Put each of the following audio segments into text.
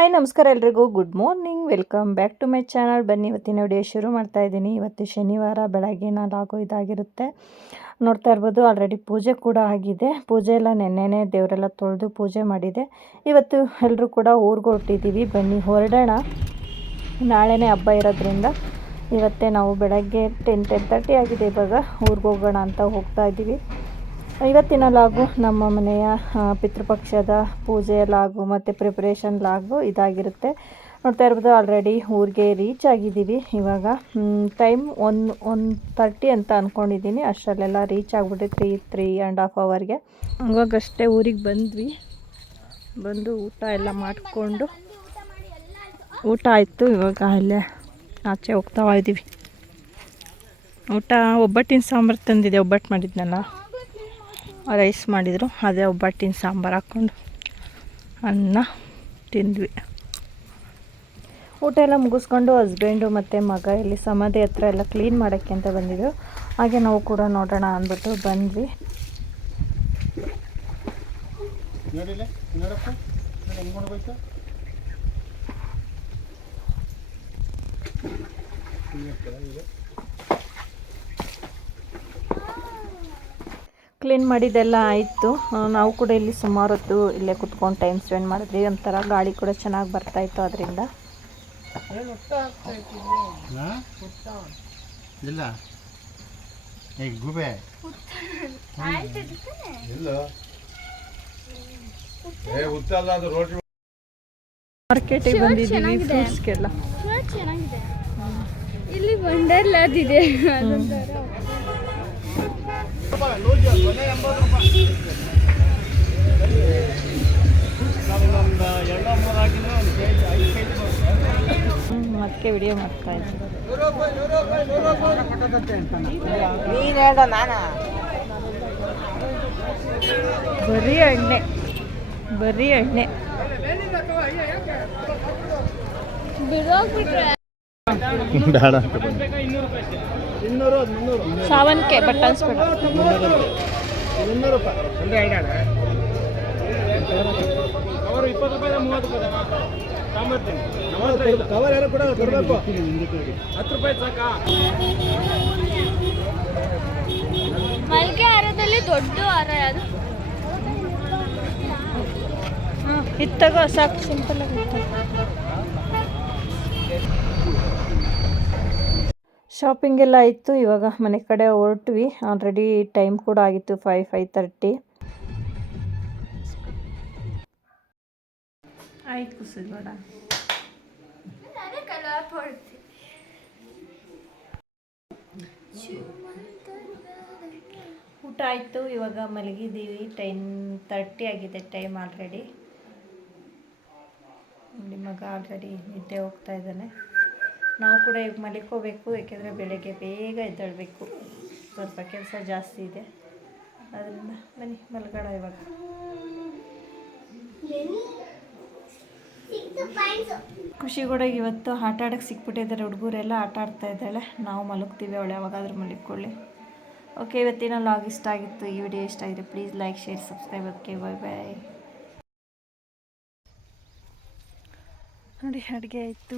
Hi, ನಮಸ್ಕಾರ ಎಲ್ರಿಗೂ. Good morning welcome back to my channel ಬನ್ನಿ, ಇವತ್ತಿನ ವಿಡಿಯೋ ಶುರು ಮಾಡ್ತಾ ಇದ್ದೀನಿ. ಇವತ್ತು ಶನಿವಾರ, ಬೆಳಗ್ಗೆ ನಾಲ್ಕು ಇದಾಗಿರುತ್ತೆ. ನೋಡ್ತಾ ಇರ್ಬೋದು ಆಲ್ರೆಡಿ ಪೂಜೆ ಕೂಡ ಆಗಿದೆ. ಪೂಜೆ ಎಲ್ಲ ನೆನ್ನೆನೇ ದೇವರೆಲ್ಲ ತೊಳೆದು ಪೂಜೆ ಮಾಡಿದೆ. ಇವತ್ತು ಎಲ್ಲರೂ ಕೂಡ ಊರಿಗೆ ಹೊರಟಿದ್ದೀವಿ ಬನ್ನಿ, ಹೊರಡೋಣ. ನಾಳೆನೇ ಹಬ್ಬ ಇರೋದ್ರಿಂದ ಇವತ್ತೇ ನಾವು ಬೆಳಗ್ಗೆ ಟೆನ್ ಟೆನ್ ತರ್ಟಿ ಆಗಿದೆ ಇವಾಗ. ಊರಿಗೆ ಹೋಗೋಣ ಅಂತ ಹೋಗ್ತಾ ಇದ್ದೀವಿ. ಇವತ್ತಿನ ಲಾಗು ನಮ್ಮ ಮನೆಯ ಪಿತೃಪಕ್ಷದ ಪೂಜೆ ಲಾಗು ಮತ್ತು ಪ್ರಿಪ್ರೇಷನ್ ಲಾಗು ಇದಾಗಿರುತ್ತೆ. ನೋಡ್ತಾ ಇರ್ಬೋದು ಆಲ್ರೆಡಿ ಊರಿಗೆ ರೀಚ್ ಆಗಿದ್ದೀವಿ. ಇವಾಗ ಟೈಮ್ ಒನ್ ಒನ್ ತರ್ಟಿ ಅಂತ ಅಂದ್ಕೊಂಡಿದ್ದೀನಿ ಅಷ್ಟರಲ್ಲೆಲ್ಲ ರೀಚ್ ಆಗಿಬಿಟ್ಟು ತ್ರೀ ತ್ರೀ ಆ್ಯಂಡ್ ಹಾಫ್ ಅವರ್ಗೆ ಇವಾಗಷ್ಟೇ ಊರಿಗೆ ಬಂದ್ವಿ. ಬಂದು ಊಟ ಎಲ್ಲ ಮಾಡಿಕೊಂಡು, ಊಟ ಆಯಿತು. ಇವಾಗ ಅಲ್ಲೇ ಆಚೆ ಹೋಗ್ತಾ ಇದ್ದೀವಿ ಊಟ ಒಬ್ಬಟ್ಟಿನ ಸಾಂಬಾರು ತಂದಿದೆ ಒಬ್ಬಟ್ಟು ಮಾಡಿದ್ನಲ್ಲ. ರೈಸ್ ಮಾಡಿದರು. ಅದೇ ಒಬ್ಬಟ್ಟಿನ ಸಾಂಬಾರು ಹಾಕ್ಕೊಂಡು ಅನ್ನ ತಿಂದ್ವಿ. ಊಟ ಎಲ್ಲ ಮುಗಿಸ್ಕೊಂಡು ಹಸ್ಬೆಂಡು ಮತ್ತು ಮಗ ಇಲ್ಲಿ ಸಮಾಧಿ ಹತ್ರ ಎಲ್ಲ ಕ್ಲೀನ್ ಮಾಡೋಕ್ಕೆ ಅಂತ ಬಂದಿದ್ರು. ಹಾಗೆ ನಾವು ಕೂಡ ನೋಡೋಣ ಅಂದ್ಬಿಟ್ಟು ಬಂದ್ವಿ. ನೋಡಿಲ್ಲ? ನೋಡಪ್ಪ? ನೋಡಿ ಹೆಂಗ್ ಮಾಡ್ಬೇಕು ಕ್ಲೀನ್ ಮಾಡಿದ್ದೆಲ್ಲ ಆಯಿತು. ನಾವು ಕೂಡ ಇಲ್ಲಿ ಸುಮಾರು ಹೊತ್ತು ಇಲ್ಲೇ ಕುತ್ಕೊಂಡು ಟೈಮ್ ಸ್ಪೆಂಡ್ ಮಾಡಿದ್ವಿ. ಒಂಥರ ಗಾಳಿ ಕೂಡ ಚೆನ್ನಾಗಿ ಬರ್ತಾಯಿತ್ತು ಅದರಿಂದ ಹಾ? ಇಲ್ಲ. ಏ ಗುಬೆ. ಇಲ್ಲ. ಏ ಉತ್ತಲ್ಲ ಅದು ರೋಟಿ. ಮಾರ್ಕೆಟಿಗೆ ಬಂದಿದ್ದೀವಿ ಫ್ರೂಟ್ಸ್ಗೆಲ್ಲ ಇಲ್ಲಿ ವಂಡರ್ಲಾದ್ ಇದೆ. ಮತ್ತೆ ವಿಡಿಯೋ ಮಾಡ್ತಾ ಇದ್ವಿ ಬರೀ ಎಣ್ಣೆ. ಬರೀ ಎಣ್ಣೆ. ಬಿಡೋಗ್ಬಿಟ್ರೆ. ಬೇಡ ಸಾವನ್ಕೆ ಬಟ್ ಅನ್ಸ್ಬೇಡ. ಮಲ್ಗೆ ಹಾರದಲ್ಲಿ ದೊಡ್ಡ ಹಾರ ಅದು ಇತ್ತಗೋ ಸಾಕು ಸಿಂಪಲ್ ಆಗಿ ಶಾಪಿಂಗ್ ಎಲ್ಲ ಆಯಿತು, ಇವಾಗ ಮನೆ ಕಡೆ ಹೊರಟ್ವಿ. ಆಲ್ರೆಡಿ ಟೈಮ್ ಕೂಡ ಆಗಿತ್ತು ಫೈವ್ ಫೈವ್ ತರ್ಟಿ ಊಟ ಆಯಿತು, ಇವಾಗ ಮಲಗಿದ್ದೀವಿ. ಟೆನ್ ತರ್ಟಿ ಆಗಿದೆ ಟೈಮ್ ಆಲ್ರೆಡಿ ನಿಮ್ಮ ಮಗ ಆಲ್ರೆಡಿ ನಿದ್ದೆ ಹೋಗ್ತಾ ಇದ್ದಾನೆ. ನಾವು ಕೂಡ ಈಗ ಮಲಿಕೋಬೇಕು ಏಕೆಂದರೆ ಬೆಳಗ್ಗೆ ಬೇಗ ಎದ್ದೇಳಬೇಕು. ಸ್ವಲ್ಪ ಕೆಲಸ ಜಾಸ್ತಿ ಇದೆ. ಅದರಿಂದ ಬನ್ನಿ, ಮಲ್ಗೋಣ ಇವಾಗ. ಖುಷಿ ಕೂಡ ಇವತ್ತು ಆಟ ಆಡೋಕ್ಕೆ ಸಿಕ್ಬಿಟ್ಟಿದ್ದಾರೆ ಹುಡುಗರೆಲ್ಲ, ಆಟ ಆಡ್ತಾ ಇದ್ದಾಳೆ. ನಾವು ಮಲಗ್ತೀವಿ, ಅವಳು ಯಾವಾಗಾದರೂ ಮಲಿಕೊಳ್ಳಿ. ಓಕೆ ಇವತ್ತಿನ ಲಾಗ್ ಇಷ್ಟ ಆಗಿತ್ತು, ಈ ವಿಡಿಯೋ ಇಷ್ಟ ಆಗಿದೆ please like share subscribe okay bye bye ನೋಡಿ ಅಡುಗೆ ಆಯಿತು.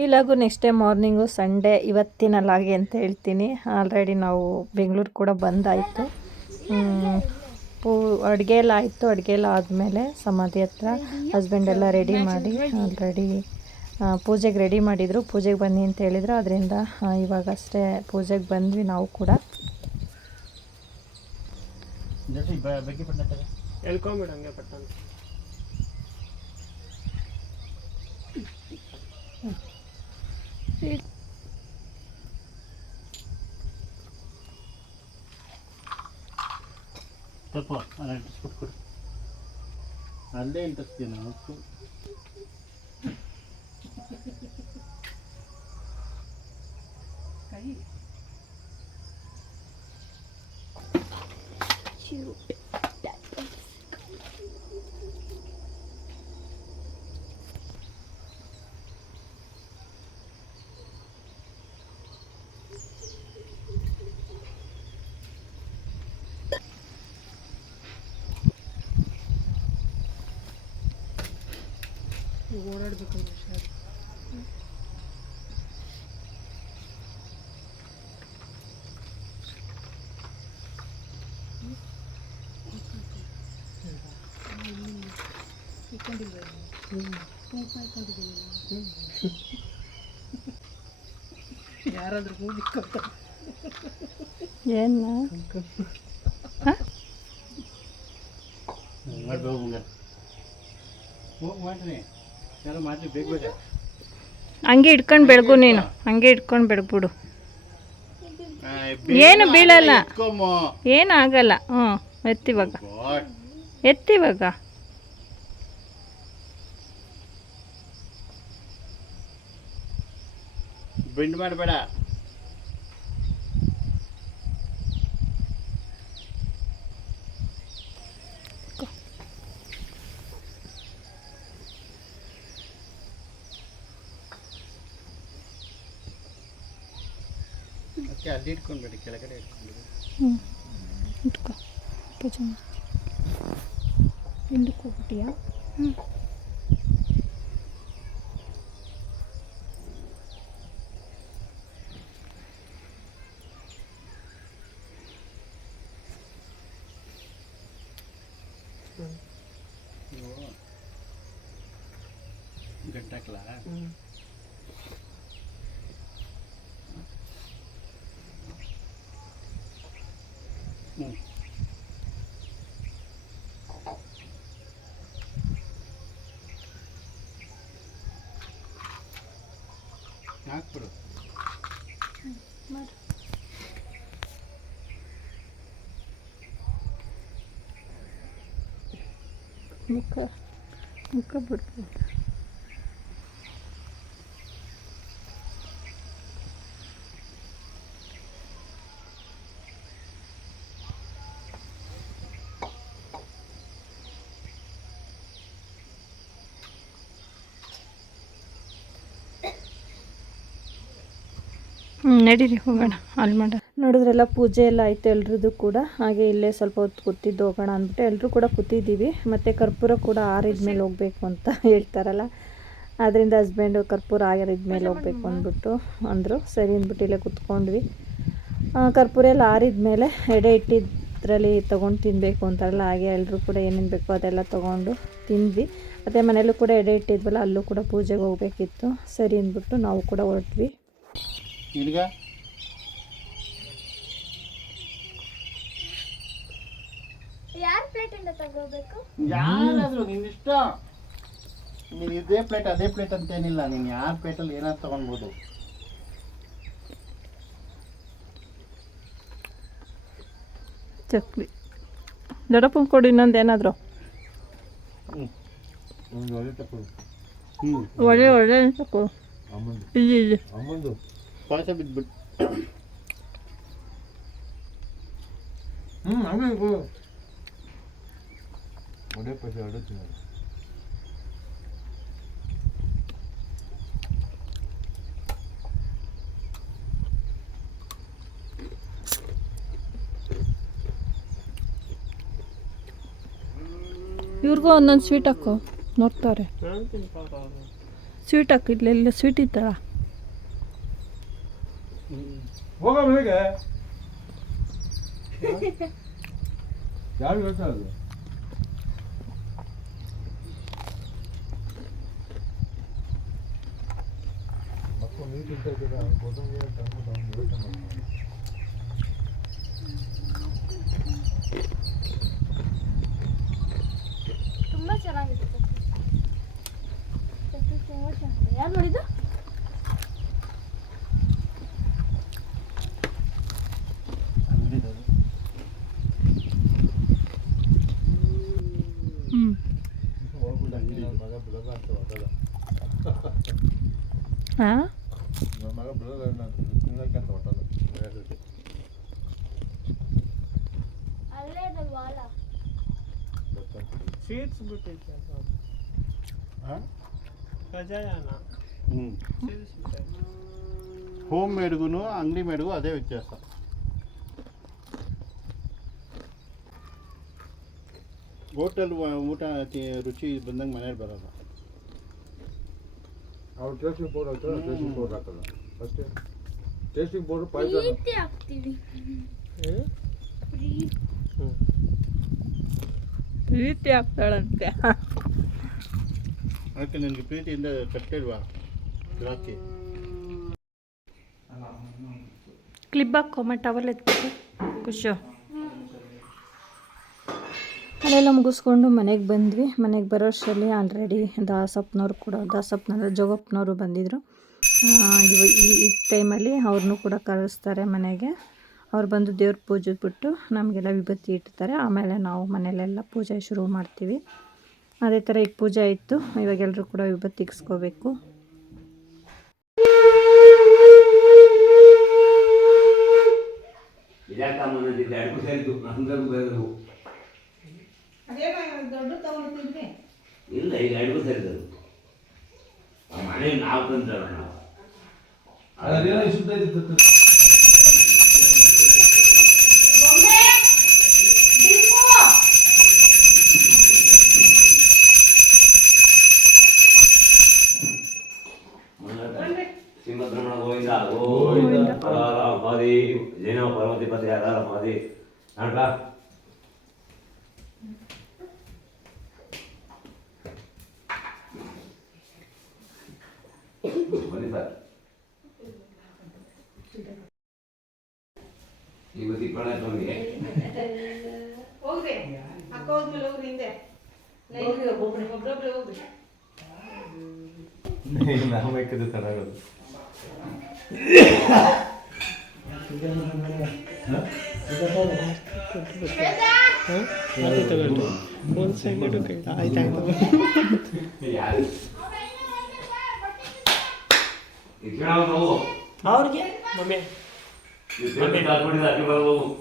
ಈ log next day morning Sunday ಇವತ್ತಿನ ಲಾಗೆ ಅಂತ ಹೇಳ್ತೀನಿ. ಆಲ್ರೆಡಿ ನಾವು ಬೆಂಗಳೂರು ಕೂಡ ಬಂದಾಯಿತು. ಪೂ ಅಡುಗೆ ಎಲ್ಲ ಆಯಿತು. ಅಡುಗೆ ಎಲ್ಲ ಆದಮೇಲೆ ಸಮಾಧಿ ಹತ್ರ ಹಸ್ಬೆಂಡ್ ಎಲ್ಲ ರೆಡಿ ಮಾಡಿ ಆಲ್ರೆಡಿ ಪೂಜೆಗೆ ರೆಡಿ ಮಾಡಿದರು. ಪೂಜೆಗೆ ಬನ್ನಿ ಅಂತ ಹೇಳಿದರು. ಅದರಿಂದ ಇವಾಗಷ್ಟೇ ಪೂಜೆಗೆ ಬಂದ್ವಿ ನಾವು ಕೂಡ. ಹೇಳ್ಕೊಂಬಿಡಂಗೆ ಪಟ್ಟಂತ ತಪ್ಪ ಅಲ್ಲ ಇಂಟ್ರೆಸ್ಟ್ ಕೊಟ್ಟು ಕೊಡು ಅಲ್ಲೇ ಇಂಟ್ರೆಸ್ಟ್ ಇದೆ ಓಡಾಡ್ಬೇಕು ಹುಷಾರು ಯಾರಾದ್ರೂ ಹೋಗಿಕ್ಕೊತ ಏನು? ಮಾಡ್ಬೇಕು ಮಾಡ್ರಿ. ಹಂಗೆ ಇಟ್ಕೊಂಡು ಬೆಳಗು ನೀನು. ಹಂಗೆ ಇಟ್ಕೊಂಡು ಬೆಳಗ್ಬಿಡು. ಏನು ಬೀಳಲ್ಲ. ಏನು ಆಗಲ್ಲ. ಹ್ಞೂ ಎತ್ತಿವಾಗ. ಎತ್ತಿವಾಗ. ಬೆಂಡ್ ಮಾಡಬೇಡ. ಅದಕ್ಕೆ ಅಲ್ಲಿ ಇಟ್ಕೊಂಡ್ಬೇಡಿ ಕೆಳಗಡೆ ಇಟ್ಕೊಂಡು ಹ್ಞೂ ಇಟ್ಕೋ ಪೂಜೆ ಮಾಡು. ಹಿಂದಕ್ಕೆ ಹೋಗ್ಬಿಟ್ಟಿಯಾ ಹ್ಞೂ ಗಂಟಾಕ್ಲಾ ಹ್ಞೂ ಹ್ಞೂ ಹಾಕ್ಬಿಡು ಮುಖ ಮುಖ ಬಿಡ್ಬೋದು ಹ್ಞೂ ನಡೀರಿ ಹೋಗೋಣ ಅಲ್ಲಿ ಮಾಡ ನೋಡಿದ್ರೆಲ್ಲ ಪೂಜೆ ಎಲ್ಲ ಆಯ್ತು ಎಲ್ರದ್ದು ಕೂಡ. ಹಾಗೆ ಇಲ್ಲೇ ಸ್ವಲ್ಪ ಹೊತ್ತು ಕೂತಿದ್ದು ಹೋಗೋಣ ಅಂದ್ಬಿಟ್ಟು ಎಲ್ಲರೂ ಕೂಡ ಕೂತಿದ್ದೀವಿ. ಮತ್ತು ಕರ್ಪೂರ ಕೂಡ ಆರಿದ ಮೇಲೆ ಹೋಗಬೇಕು ಅಂತ ಹೇಳ್ತಾರಲ್ಲ. ಅದರಿಂದ ಹಸ್ಬೆಂಡು ಕರ್ಪೂರ ಆರಿದ ಮೇಲೆ ಹೋಗಬೇಕು ಅಂದ್ಬಿಟ್ಟು ಅಂದರು. ಸರಿ ಅಂದ್ಬಿಟ್ಟು ಇಲ್ಲೇ ಕೂತ್ಕೊಂಡ್ವಿ. ಕರ್ಪೂರ ಎಲ್ಲ ಆರಿದ ಮೇಲೆ ಎಡೆ ಇಟ್ಟಿದ್ರಲ್ಲಿ ತೊಗೊಂಡು ತಿನ್ನಬೇಕು ಅಂತಾರಲ್ಲ, ಹಾಗೆ ಎಲ್ಲರೂ ಕೂಡ ಏನೇನು ಬೇಕೋ ಅದೆಲ್ಲ ತೊಗೊಂಡು ತಿಂದ್ವಿ. ಮತ್ತು ಮನೆಯಲ್ಲೂ ಕೂಡ ಎಡೆ ಇಟ್ಟಿದ್ವಲ್ಲ, ಅಲ್ಲೂ ಕೂಡ ಪೂಜೆಗೆ ಹೋಗಬೇಕಿತ್ತು. ಸರಿ ಅಂದ್ಬಿಟ್ಟು ನಾವು ಕೂಡ ಹೊರಟ್ವಿ. ಪ್ಲೇಟ್ ತಗೋಬೇಕು? ಯಾರಾದ್ರೂ ಇಷ್ಟ. ನೀನು ಇದೇ ಪ್ಲೇಟ್ ಅದೇ ಪ್ಲೇಟ್ ಅಂತೇನಿಲ್ಲ ನೀನು ಯಾರ ಪ್ಲೇಟಲ್ಲಿ ಏನಾದ್ರು ತಗೊಳ್ಬೋದು ಚಕ್ಲಿ. ದೊಡ್ಡಪ್ಪ ಕೊಡಿ ಇನ್ನೊಂದು ಏನಾದರೂ. ಹ್ಞೂ ಒಳ್ಳೆ ಒಳ್ಳೆ ತಗೋ ಇಲ್ಲಿ ಇಲ್ಲಿ ಪಾಯಸ ಬಿದ್ದುಬಿಟ್ಟು ಹ್ಮ್ ಹಂಗೆ ಒಡೆ ಪೈಸೆ ಎರಡು ತಿನ್ನೋದು ಇವ್ರಿಗೂ ಒಂದೊಂದು ಸ್ವೀಟ್ ಹಾಕು ನೋಡ್ತಾರೆ. ಸ್ವೀಟ್ ಹಾಕು ಇಲ್ಲ ಇಲ್ಲ ಸ್ವೀಟ್ ಇತ್ತಲ್ಲ? ಹೋಗ. ಯಾರು ಹೇಳ್ತಾ ಅದು ಮಕ್ಕಳು ನೀರು ತಿಂತಾ ಇದ್ದಾರೆ ಕೊತ್ತಂಬರಿ ತಂದು ತಂದು ಊಟ ಮಾಡ್ತಾರೆ ತುಂಬಾ ಚೆನ್ನಾಗಿದೆ ಚಟ್ನಿ ತುಂಬಾ ಚೆನ್ನಾಗಿದೆ ಯಾರು ನೋಡಿದ್ದು ಹಾಂ ಬಿಡಲ್ಲ ನಾನು ತಿನ್ನಕ್ಕೆ ಅಂತ ಹೊರಟದ ಅಲ್ಲೇ ಇದೆ ಬಾಳ ಸ್ವೀಟ್ಸ್ ಬಿಟ್ಟೈತೆ ಅಂತ ಹಾಂ? ಕಜಾಯನ ಹ್ಞೂ ಹೋಮ್ ಮೇಡ್ಗೂ ಅಂಗಡಿ ಮೇಡ್ಗೂ ಅದೇ ವ್ಯತ್ಯಾಸ. ಹೋಟೆಲ್ ಊಟ ರುಚಿ ಬಂದಂಗೆ ಮನೇಲಿ ಬರೋದು. ಅವ್ರು ಟೇಸ್ಟಿಂಗ್ ಪೌಡರ್ ಹಾಕ್ತಾರೆ ಪೌಡರ್ ಹಾಕಲ್ಲ. ಅಷ್ಟೇ ಟೇಸ್ಟಿಂಗ್ ಪೌಡರ್ ಪಾಯಸ ಪ್ರೀತಿ ಹಾಕ್ತೀವಿ ಪ್ರೀತಿ ಪ್ರೀತಿ ಆಗ್ತಾಳಂತೆ ಅದಕ್ಕೆ ನನಗೆ ಪ್ರೀತಿಯಿಂದ ಕಟ್ಟಿಲ್ವಾ ರಾಕಿ. ಕ್ಲಿಪ್ ಹಾಕೋಮ ಟವಲ್ ಎತ್ಬಿಟ್ಟು. ಖುಷು. ಅಲ್ಲೆಲ್ಲ ಮುಗಿಸ್ಕೊಂಡು ಮನೆಗೆ ಬಂದ್ವಿ. ಮನೆಗೆ ಬರೋಷ್ಟರಲ್ಲಿ ಆಲ್ರೆಡಿ ದಾಸಪ್ಪನವ್ರು ಕೂಡ ದಾಸಪ್ಪನವ್ರು ಜೋಗಪ್ಪನವರು ಬಂದಿದ್ದರು ಇವ ಈ ಈ ಟೈಮಲ್ಲಿ ಅವ್ರನ್ನೂ ಕೂಡ ಕರೆಸ್ತಾರೆ ಮನೆಗೆ. ಅವ್ರು ಬಂದು ದೇವ್ರ ಪೂಜೆ ಬಿಟ್ಟು ನಮಗೆಲ್ಲ ವಿಭೂತಿ ಇಡ್ತಾರೆ ಆಮೇಲೆ ನಾವು ಮನೆಯಲ್ಲೆಲ್ಲ ಪೂಜೆ ಶುರು ಮಾಡ್ತೀವಿ. ಅದೇ ಥರ ಈಗ ಪೂಜೆ ಇತ್ತು ಇವಾಗೆಲ್ಲರೂ ಕೂಡ ವಿಭೂತಿ ಇಕ್ಸ್ಕೋಬೇಕು. ಇಲ್ಲ ಈಗ ಅಡುಗೆ ಸೇರಿದ್ರು ಮನೆಯಲ್ಲಿ ಮನೆ ನಾವು ತಂದ್ರೆ ನಾವು. على ريال شو بداية ಒಂದು ಸೆಕೆಂಡು ಆಯ್ತಾಯ್ತು ಅವ್ರಿಗೆ ಮಮ್ಮಿ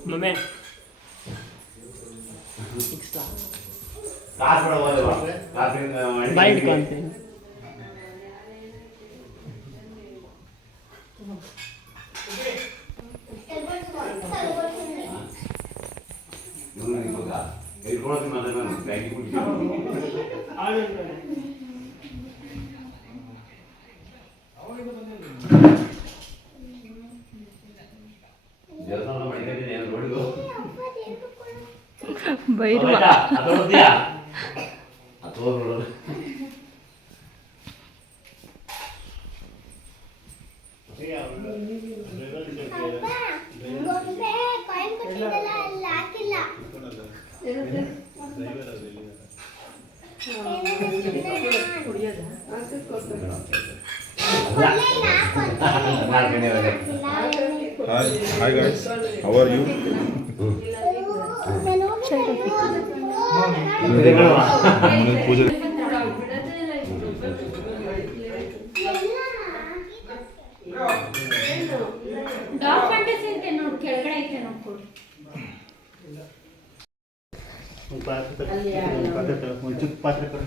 ಮಮ್ಮಿ ಬಾಯ್ ಹಿಡ್ಕೊಂತೀನಿ ಇಟ್ಕೊಳ್ಳೋದು ಮಾತ್ರ ನಾನು ಬ್ಯಾಂಕಿಗೆ ಕುಡಿತೀನಿ ದೇವಸ್ಥಾನ ಮಾಡಿದ್ದೀನಿ ಏನು ನೋಡಿದ್ದು ಬೈರುವ ಅದು ನೋಡ್ತೀಯಾ ಅದು ನೋಡೋದು ಕಾಯಿನ್ ಕೊಟ್ಟಿದ್ದಲ್ಲ ಅಲ್ಲಿ ಹಾಕಿಲ್ಲ Hi, hi guys. How are? ಮನೆಗೆ ಪೂಜೆ ಪಾತ್ರೆ. ಒಂದು ಚಿಕ್ಕ ಪಾತ್ರೆ ಕೊಡು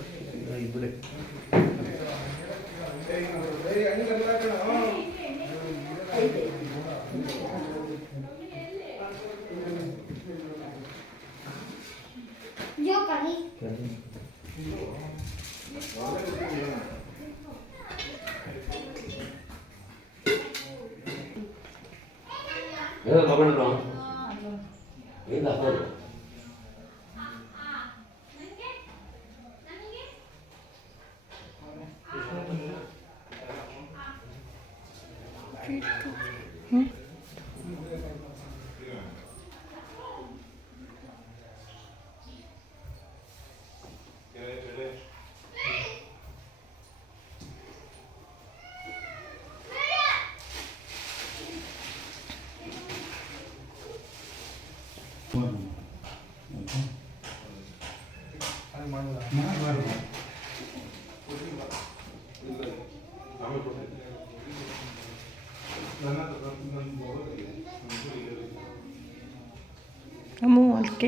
내가 가버린다.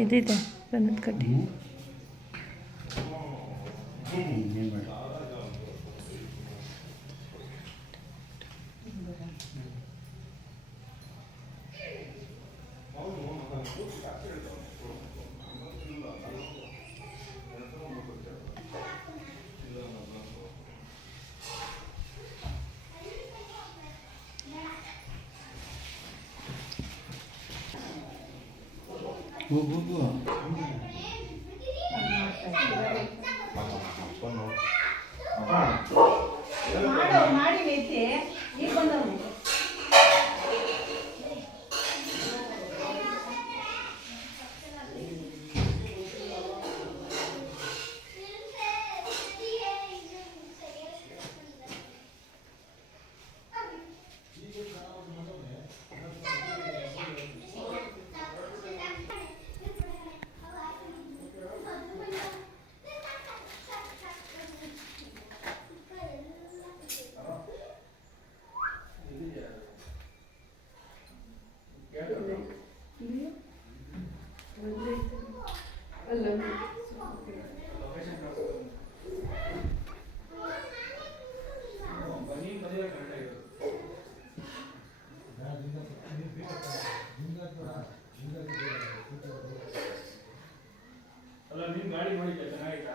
ಅಲ್ಲಿ ಇದಿದೆ ಕಡ್ಡಿ Boa, boa, boa. ನೀವು ಗಾಡಿ ಹೊಡಿತಾ ಚೆನ್ನಾಗಿತ್ತಾ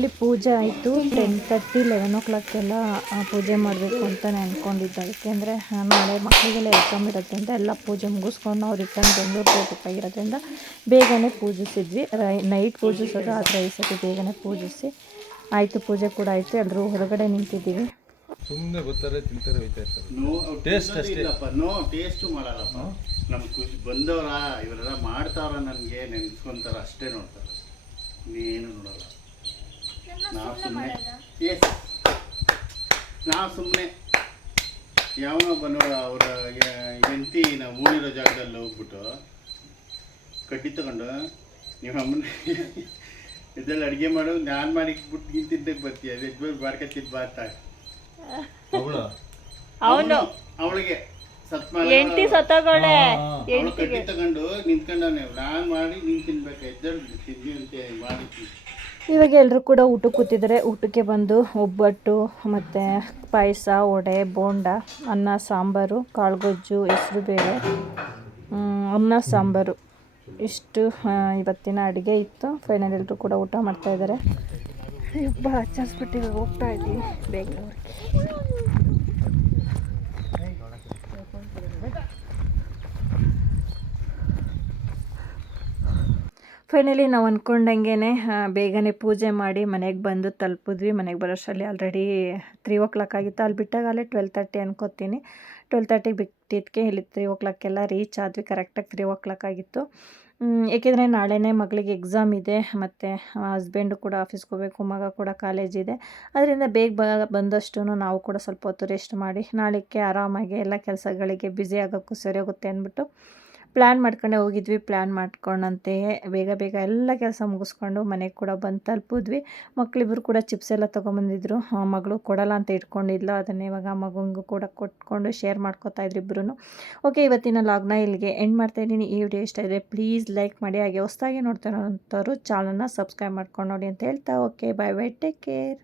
ಫೈನಲಿ ಪೂಜೆ ಆಯಿತು. ಟೆನ್ ತರ್ಟಿ ಲೆವೆನ್ ಓ ಕ್ಲಾಕ್ಗೆಲ್ಲ ಪೂಜೆ ಮಾಡಬೇಕು ಅಂತಲೇ ಅಂದ್ಕೊಂಡಿದ್ದೆ ಯಾಕೆಂದರೆ ನಾಳೆ ಮಕ್ಕಳಿಗೆಲ್ಲ ಎಕ್ಸಾಮ್ ಅಂತ ಎಲ್ಲ ಪೂಜೆ ಮುಗಿಸ್ಕೊಂಡು ನಾವು ರಿಟರ್ನ್ ಬೆಂಗಳೂರಿಗೆ ಹೋಗಬೇಕಾಗಿರೋದ್ರಿಂದ ಬೇಗನೆ ಪೂಜಿಸಿದ್ವಿ. ರೈ ನೈಟ್ ಪೂಜಿಸೋದು ಆದರೆ ಈ ಸತಿ ಬೇಗನೆ ಪೂಜಿಸಿ. ಆಯಿತು ಪೂಜೆ ಕೂಡ ಆಯಿತು. ಎಲ್ಲರೂ ಹೊರಗಡೆ ನಿಂತಿದ್ದೀವಿ. ಸುಮ್ಮನೆ ಬರ್ತಾರೆ ತಿಂತಾರೆ ಹೋಯ್ತಾ ಇರ್ತಾರೆ. ನೋ Taste ಅಷ್ಟೇ. ಇಲ್ಲಪ್ಪ ನೋ ಟೇಸ್ಟು ಮಾಡಲ್ಲಪ್ಪ. ನಮ್ಮ ಖುಷಿ ಬಂದವರ ಇವರೆಲ್ಲ ಮಾಡ್ತಾವ್ರ ನನಗೆ ನೆನೆಸ್ಕೊಂತಾರ ಅಷ್ಟೇ ನೋಡ್ತಾರೆ ನೀನು ನೋಡಲ್ಲ. ನಾವು ಸುಮ್ಮನೆ ಎಸ್ ನಾವು ಸುಮ್ಮನೆ ಯಾವನೋ ಬಂದೋಳ ಅವರ ಹೆಂಡತಿ ನಾವು ಮೂಡಿರೋ ಜಾಗದಲ್ಲಿ ಹೋಗ್ಬಿಟ್ಟು ಕಟ್ಟಿ ತಗೊಂಡು ನೀವು ಅಮ್ಮನ ಇದ್ರಲ್ಲಿ ಅಡುಗೆ ಮಾಡು ನಾನು ಮಾಡಿ ಬಿಟ್ಟು ನೀನು ತಿಂತಕ್ಕೆ ಬರ್ತೀಯ ಯಜಮಾನ್ ಮಾಡ್ಕೊತಿದ್ ಬಾ ಅಂತ. ಅವಳ? ಅವನು. ಅವಳಿಗೆ. ಸತ್ ಎಂಟಿ ಸತ್ತೋಗಳೆ ಅವಳು ಕಟ್ಟಿ ತಗೊಂಡು ನಿಂತ್ಕೊಂಡವನೆ ನಾನು ಮಾಡಿ ನೀನು ತಿನ್ಬೇಕು ಎದ್ದು ತಿಂದಿ ಅಂತ ಮಾಡಿ ಇವಾಗ ಎಲ್ಲರೂ ಕೂಡ ಊಟಕ್ಕೆ ಕೂತಿದ್ದಾರೆ. ಊಟಕ್ಕೆ ಬಂದು ಒಬ್ಬಟ್ಟು, ಮತ್ತು ಪಾಯಸ, ವಡೆ, ಬೋಂಡ, ಅನ್ನ, ಸಾಂಬಾರು, ಕಾಳುಗೊಜ್ಜು ಹೆಸರು ಬೇಳೆ ಅನ್ನ, ಸಾಂಬಾರು. ಇಷ್ಟು ಇವತ್ತಿನ ಅಡುಗೆ ಇತ್ತು. ಫೈನಲ್ ಎಲ್ಲರೂ ಕೂಡ ಊಟ ಮಾಡ್ತಾಯಿದ್ದಾರೆ ಹಬ್ಬ ಆಚರಿಸ್ಬಿಟ್ಟು ಇವಾಗ ಹೋಗ್ತಾ ಇದ್ದೀವಿ ಬೆಂಗಳೂರಿಗೆ. ಫೈನಲಿ ನಾವು ಅಂದ್ಕೊಂಡಂಗೆ ಬೇಗನೆ ಪೂಜೆ ಮಾಡಿ ಮನೆಗೆ ಬಂದು ತಲುಪಿದ್ವಿ. ಮನೆಗೆ ಬರೋಷ್ಟರಲ್ಲಿ ಆಲ್ರೆಡಿ ತ್ರೀ ಓ ಕ್ಲಾಕ್ ಆಗಿತ್ತು. ಅಲ್ಲಿ ಬಿಟ್ಟಾಗಲೇ ಟ್ವೆಲ್ ತರ್ಟಿ ಅನ್ಕೋತೀನಿ. ಟ್ವೆಲ್ ತರ್ಟಿಗೆ ಬಿಟ್ಟಿದ್ದಕ್ಕೆ ಇಲ್ಲಿ ತ್ರೀ ಓ ಕ್ಲಾಕೆಲ್ಲ ರೀಚ್ ಆದ್ವಿ. ಕರೆಕ್ಟಾಗಿ ತ್ರೀ ಓ ಕ್ಲಾಕ್ ಆಗಿತ್ತು. ಏಕೆಂದರೆ ನಾಳೆನೇ ಮಗಳಿಗೆ ಎಕ್ಸಾಮ್ ಇದೆ. ಮತ್ತು ಹಸ್ಬೆಂಡು ಕೂಡ ಆಫೀಸ್ಗೆ ಹೋಗಬೇಕು, ಮಗ ಕೂಡ ಕಾಲೇಜ್ ಇದೆ. ಅದರಿಂದ ಬೇಗ ಬ ಬಂದಷ್ಟು ನಾವು ಕೂಡ ಸ್ವಲ್ಪ ಹೊತ್ತು ರೆಸ್ಟ್ ಮಾಡಿ ನಾಳೆಗೆ ಆರಾಮಾಗಿ ಎಲ್ಲ ಕೆಲಸಗಳಿಗೆ ಬ್ಯುಸಿ ಆಗೋಕ್ಕೂ ಸರಿ ಹೋಗುತ್ತೆ ಅಂದ್ಬಿಟ್ಟು ಪ್ಲ್ಯಾನ್ ಮಾಡ್ಕೊಂಡೇ ಹೋಗಿದ್ವಿ ಪ್ಲ್ಯಾನ್ ಮಾಡ್ಕೊಂಡಂತೆ ಬೇಗ ಬೇಗ ಎಲ್ಲ ಕೆಲಸ ಮುಗಿಸ್ಕೊಂಡು ಮನೆಗೆ ಕೂಡ ಬಂದು ತಲುಪಿದ್ವಿ. ಮಕ್ಕಳಿಬ್ಬರು ಕೂಡ ಚಿಪ್ಸ್ ಎಲ್ಲ ತೊಗೊಂಬಂದಿದ್ರು. ಮಗಳು ಕೊಡಲ್ಲ ಅಂತ ಇಟ್ಕೊಂಡಿದ್ಲು. ಅದನ್ನೇ ಇವಾಗ ಮಗನಿಗೂ ಕೂಡ ಕೊಟ್ಕೊಂಡು ಶೇರ್ ಮಾಡ್ಕೊತಾ ಇದ್ರು ಇಬ್ಬರೂ ಓಕೆ ಇವತ್ತಿನ ಲಾಗ್ನ ಇಲ್ಲಿಗೆ ಎಂಡ್ ಮಾಡ್ತಾ ಇದ್ದೀನಿ. ಈ ವಿಡಿಯೋ ಇಷ್ಟ ಇದೆ ಪ್ಲೀಸ್ ಲೈಕ್ ಮಾಡಿ, ಹಾಗೆ ಹೊಸ್ದಾಗಿ ನೋಡ್ತಾ ಇರೋಂಥವ್ರು ಚಾನಲ್ನ ಸಬ್ಸ್ಕ್ರೈಬ್ ಮಾಡ್ಕೊಂಡು ನೋಡಿ ಅಂತ ಹೇಳ್ತಾ. Okay bye bye take care